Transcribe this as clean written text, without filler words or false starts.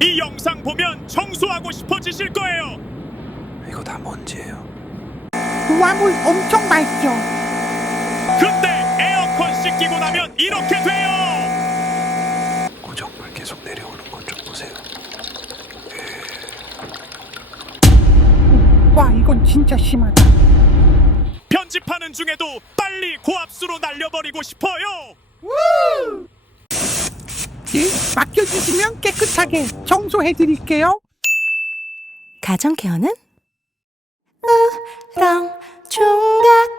이 영상 보면 청소하고 싶어지실 거예요. 이거 다 먼지예요. 우아물 엄청 맑죠. 근데 에어컨 씻기고 나면 이렇게 돼요. 고정물 계속 내려오는 것 좀 보세요. 와, 이건 진짜 심하다. 편집하는 중에도 빨리 고압수로 날려버리고 싶어요. 예, 맡겨주시면 깨끗하게 청소해드릴게요. 가정 케어는 우렁 총각